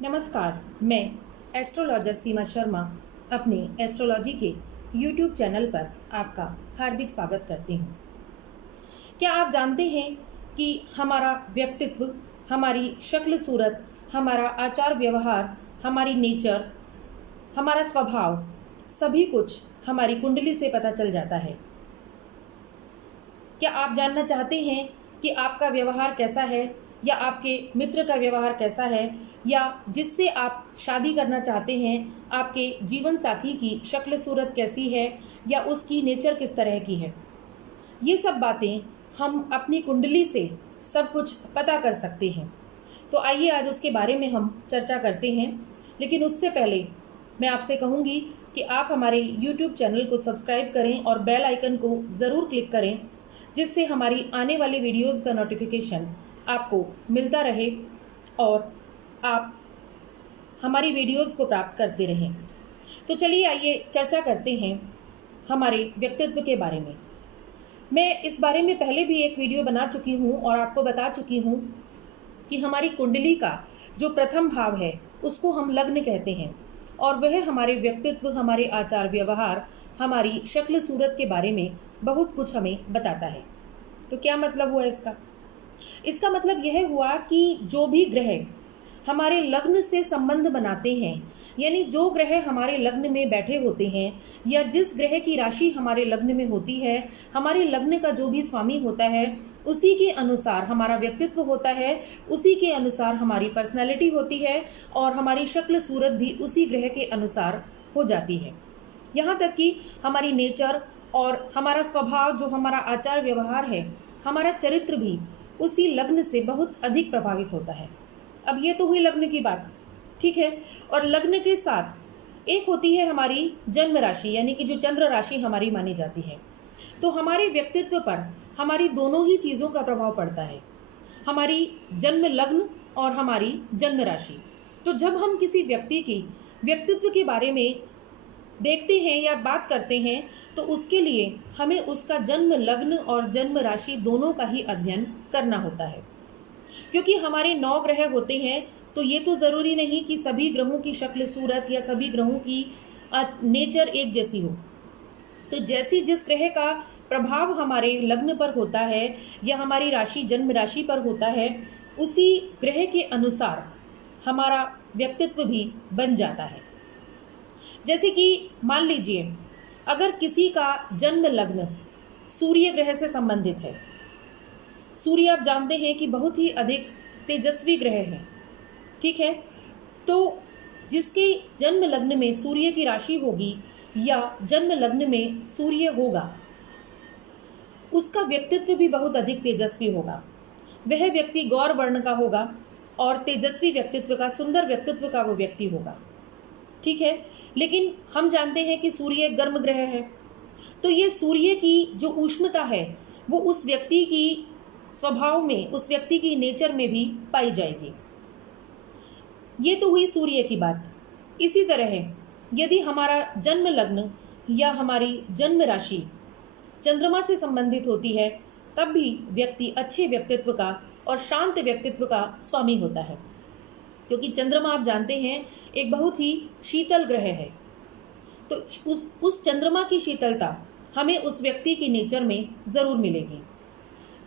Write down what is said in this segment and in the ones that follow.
नमस्कार। मैं एस्ट्रोलॉजर सीमा शर्मा अपने एस्ट्रोलॉजी के यूट्यूब चैनल पर आपका हार्दिक स्वागत करती हूँ। क्या आप जानते हैं कि हमारा व्यक्तित्व, हमारी शक्ल सूरत, हमारा आचार व्यवहार, हमारी नेचर, हमारा स्वभाव, सभी कुछ हमारी कुंडली से पता चल जाता है। क्या आप जानना चाहते हैं कि आपका व्यवहार कैसा है, या आपके मित्र का व्यवहार कैसा है, या जिससे आप शादी करना चाहते हैं आपके जीवन साथी की शक्ल सूरत कैसी है, या उसकी नेचर किस तरह की है? ये सब बातें हम अपनी कुंडली से सब कुछ पता कर सकते हैं। तो आइए आज उसके बारे में हम चर्चा करते हैं। लेकिन उससे पहले मैं आपसे कहूँगी कि आप हमारे YouTube चैनल को सब्सक्राइब करें और बेल आइकन को ज़रूर क्लिक करें, जिससे हमारी आने वाली वीडियोज़ का नोटिफिकेशन आपको मिलता रहे और आप हमारी वीडियोज़ को प्राप्त करते रहें। तो चलिए आइए चर्चा करते हैं हमारे व्यक्तित्व के बारे में। मैं इस बारे में पहले भी एक वीडियो बना चुकी हूँ और आपको बता चुकी हूँ कि हमारी कुंडली का जो प्रथम भाव है उसको हम लग्न कहते हैं, और वह हमारे व्यक्तित्व, हमारे आचार व्यवहार, हमारी शक्ल सूरत के बारे में बहुत कुछ हमें बताता है। तो क्या मतलब हुआ इसका? इसका मतलब यह हुआ कि जो भी ग्रह हमारे लग्न से संबंध बनाते हैं, यानी जो ग्रह हमारे लग्न में बैठे होते हैं, या जिस ग्रह की राशि हमारे लग्न में होती है, हमारे लग्न का जो भी स्वामी होता है उसी के अनुसार हमारा व्यक्तित्व होता है, उसी के अनुसार हमारी पर्सनैलिटी होती है, और हमारी शक्ल सूरत भी उसी ग्रह के अनुसार हो जाती है। यहाँ तक कि हमारी नेचर और हमारा स्वभाव, जो हमारा आचार व्यवहार है, हमारा चरित्र भी उसी लग्न से बहुत अधिक प्रभावित होता है। अब ये तो हुई लग्न की बात, ठीक है। और लग्न के साथ एक होती है हमारी जन्म राशि, यानी कि जो चंद्र राशि हमारी मानी जाती है। तो हमारे व्यक्तित्व पर हमारी दोनों ही चीज़ों का प्रभाव पड़ता है, हमारी जन्म लग्न और हमारी जन्म राशि। तो जब हम किसी व्यक्ति की व्यक्तित्व के बारे में देखते हैं या बात करते हैं, तो उसके लिए हमें उसका जन्म लग्न और जन्म राशि दोनों का ही अध्ययन करना होता है। क्योंकि हमारे 9 ग्रह होते हैं, तो ये तो ज़रूरी नहीं कि सभी ग्रहों की शक्ल सूरत या सभी ग्रहों की नेचर एक जैसी हो। तो जैसी जिस ग्रह का प्रभाव हमारे लग्न पर होता है या हमारी राशि जन्म राशि पर होता है, उसी ग्रह के अनुसार हमारा व्यक्तित्व भी बन जाता है। जैसे कि मान लीजिए, अगर किसी का जन्म लग्न सूर्य ग्रह से संबंधित है। सूर्य आप जानते हैं कि बहुत ही अधिक तेजस्वी ग्रह है, ठीक है। तो जिसके जन्म लग्न में सूर्य की राशि होगी या जन्म लग्न में सूर्य होगा, उसका व्यक्तित्व भी बहुत अधिक तेजस्वी होगा। वह व्यक्ति गौर वर्ण का होगा और तेजस्वी व्यक्तित्व का, सुंदर व्यक्तित्व का वो व्यक्ति होगा, ठीक है। लेकिन हम जानते हैं कि सूर्य गर्म ग्रह है, तो ये सूर्य की जो ऊष्मता है वो उस व्यक्ति की स्वभाव में, उस व्यक्ति की नेचर में भी पाई जाएगी। ये तो हुई सूर्य की बात। इसी तरह यदि हमारा जन्म लग्न या हमारी जन्म राशि चंद्रमा से संबंधित होती है, तब भी व्यक्ति अच्छे व्यक्तित्व का और शांत व्यक्तित्व का स्वामी होता है। क्योंकि चंद्रमा आप जानते हैं एक बहुत ही शीतल ग्रह है, तो उस चंद्रमा की शीतलता हमें उस व्यक्ति की नेचर में ज़रूर मिलेगी।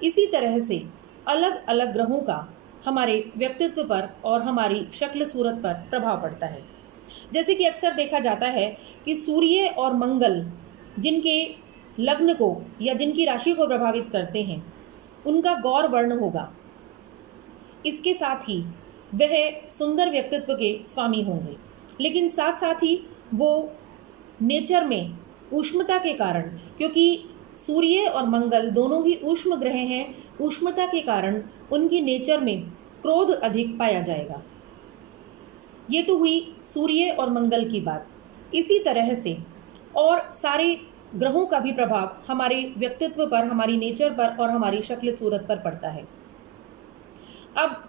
इसी तरह से अलग अलग ग्रहों का हमारे व्यक्तित्व पर और हमारी शक्ल सूरत पर प्रभाव पड़ता है। जैसे कि अक्सर देखा जाता है कि सूर्य और मंगल जिनके लग्न को या जिनकी राशि को प्रभावित करते हैं, उनका गौर वर्ण होगा। इसके साथ ही वह सुंदर व्यक्तित्व के स्वामी होंगे, लेकिन साथ साथ ही वो नेचर में ऊष्मता के कारण, क्योंकि सूर्य और मंगल दोनों ही ऊष्म ग्रह हैं, ऊष्मता के कारण उनकी नेचर में क्रोध अधिक पाया जाएगा। ये तो हुई सूर्य और मंगल की बात। इसी तरह से और सारे ग्रहों का भी प्रभाव हमारे व्यक्तित्व पर, हमारी नेचर पर और हमारी शक्ल सूरत पर पड़ता है। अब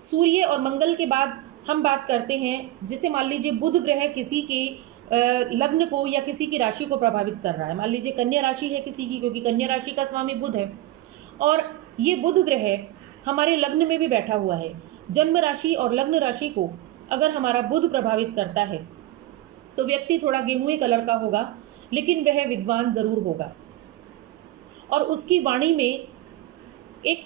सूर्य और मंगल के बाद हम बात करते हैं, जैसे मान लीजिए बुध ग्रह किसी के लग्न को या किसी की राशि को प्रभावित कर रहा है। मान लीजिए कन्या राशि है किसी की, क्योंकि कन्या राशि का स्वामी बुध है, और ये बुध ग्रह हमारे लग्न में भी बैठा हुआ है। जन्म राशि और लग्न राशि को अगर हमारा बुध प्रभावित करता है तो व्यक्ति थोड़ा गेहूं कलर का होगा, लेकिन वह विद्वान जरूर होगा और उसकी वाणी में एक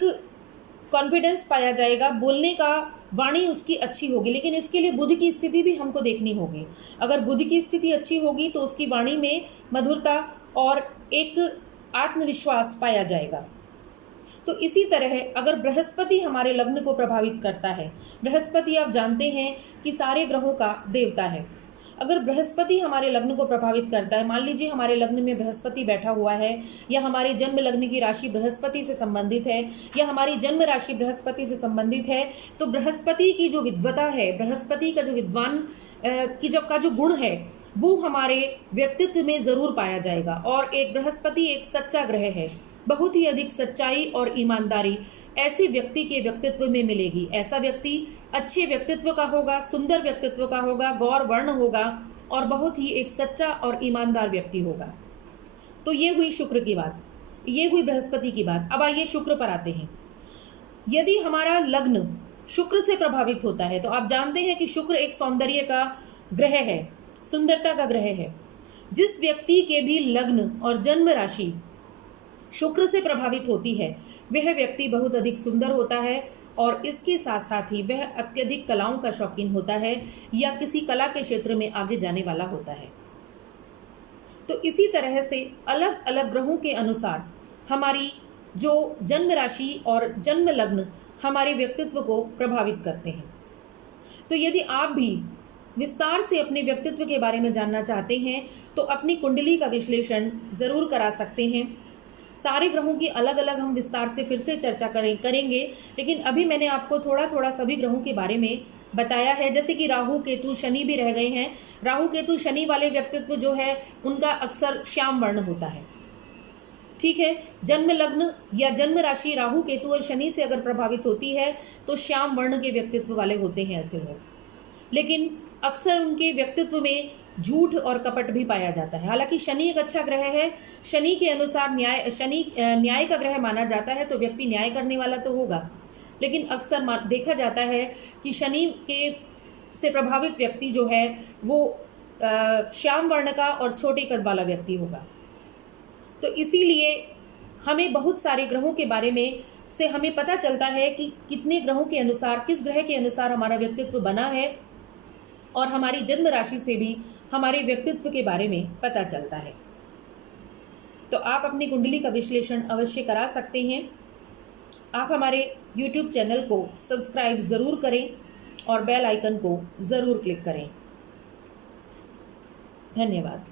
कॉन्फिडेंस पाया जाएगा, बोलने का वाणी उसकी अच्छी होगी। लेकिन इसके लिए बुध की स्थिति भी हमको देखनी होगी। अगर बुध की स्थिति अच्छी होगी तो उसकी वाणी में मधुरता और एक आत्मविश्वास पाया जाएगा। तो इसी तरह अगर बृहस्पति हमारे लग्न को प्रभावित करता है, बृहस्पति आप जानते हैं कि सारे ग्रहों का देवता है। अगर बृहस्पति हमारे लग्न को प्रभावित करता है, मान लीजिए हमारे लग्न में बृहस्पति बैठा हुआ है, या हमारे जन्म लग्न की राशि बृहस्पति से संबंधित है, या हमारी जन्म राशि बृहस्पति से संबंधित है, तो बृहस्पति की जो विद्वता है, बृहस्पति का जो विद्वान का जो गुण है वो हमारे व्यक्तित्व में जरूर पाया जाएगा। और एक बृहस्पति एक सच्चा ग्रह है, बहुत ही अधिक सच्चाई और ईमानदारी ऐसे व्यक्ति के व्यक्तित्व में मिलेगी। ऐसा व्यक्ति अच्छे व्यक्तित्व का होगा, सुंदर व्यक्तित्व का होगा, गौर वर्ण होगा और बहुत ही एक सच्चा और ईमानदार व्यक्ति होगा। तो ये हुई शुक्र की बात, ये हुई बृहस्पति की बात। अब आइए शुक्र पर आते हैं। यदि हमारा लग्न शुक्र से प्रभावित होता है तो आप जानते हैं कि शुक्र एक सौंदर्य का ग्रह है, सुंदरता का ग्रह है। जिस व्यक्ति के भी लग्न और जन्म राशि शुक्र से प्रभावित होती है वह व्यक्ति बहुत अधिक सुंदर होता है और इसके साथ साथ ही वह अत्यधिक कलाओं का शौकीन होता है या किसी कला के क्षेत्र में आगे जाने वाला होता है। तो इसी तरह से अलग अलग ग्रहों के अनुसार हमारी जो जन्म राशि और जन्म लग्न हमारे व्यक्तित्व को प्रभावित करते हैं। तो यदि आप भी विस्तार से अपने व्यक्तित्व के बारे में जानना चाहते हैं तो अपनी कुंडली का विश्लेषण ज़रूर करा सकते हैं। सारे ग्रहों की अलग अलग हम विस्तार से फिर से चर्चा करेंगे, लेकिन अभी मैंने आपको थोड़ा थोड़ा सभी ग्रहों के बारे में बताया है। जैसे कि राहु केतु शनि भी रह गए हैं। राहु केतु शनि वाले व्यक्तित्व जो है उनका अक्सर श्याम वर्ण होता है, ठीक है। जन्म लग्न या जन्म राशि राहु केतु और शनि से अगर प्रभावित होती है तो श्याम वर्ण के व्यक्तित्व वाले होते हैं ऐसे लोग, लेकिन अक्सर उनके व्यक्तित्व में झूठ और कपट भी पाया जाता है। हालांकि शनि एक अच्छा ग्रह है, शनि के अनुसार न्याय का ग्रह माना जाता है, तो व्यक्ति न्याय करने वाला तो होगा, लेकिन अक्सर देखा जाता है कि शनि के से प्रभावित व्यक्ति जो है वो श्याम वर्ण का और छोटे कद वाला व्यक्ति होगा। तो इसीलिए हमें बहुत सारे ग्रहों के बारे में से हमें पता चलता है कि कितने ग्रहों के अनुसार, किस ग्रह के अनुसार हमारा व्यक्तित्व बना है, और हमारी जन्म राशि से भी हमारे व्यक्तित्व के बारे में पता चलता है। तो आप अपनी कुंडली का विश्लेषण अवश्य करा सकते हैं। आप हमारे YouTube चैनल को सब्सक्राइब ज़रूर करें और बेल आइकन को ज़रूर क्लिक करें। धन्यवाद।